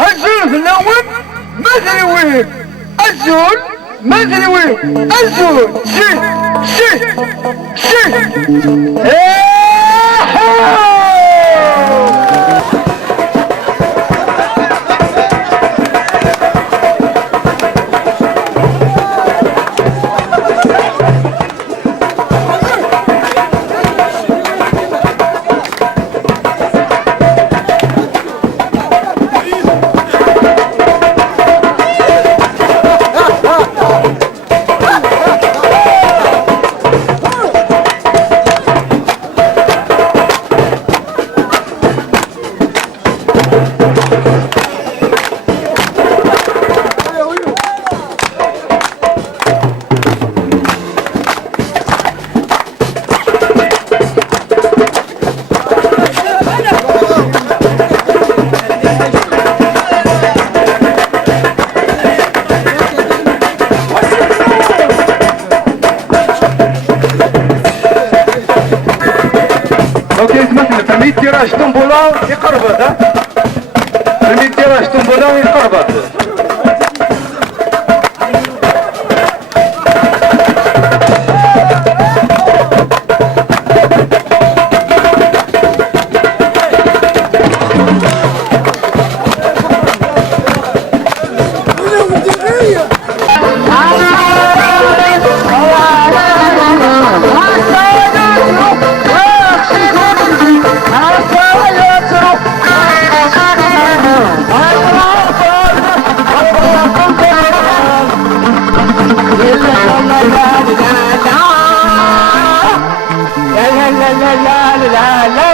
الزول في الاول مثل وين الزول مثل وين الزول شي شي شي في تيراج طنبوله يقربط في تيراج طنبوله يقربط la la la la la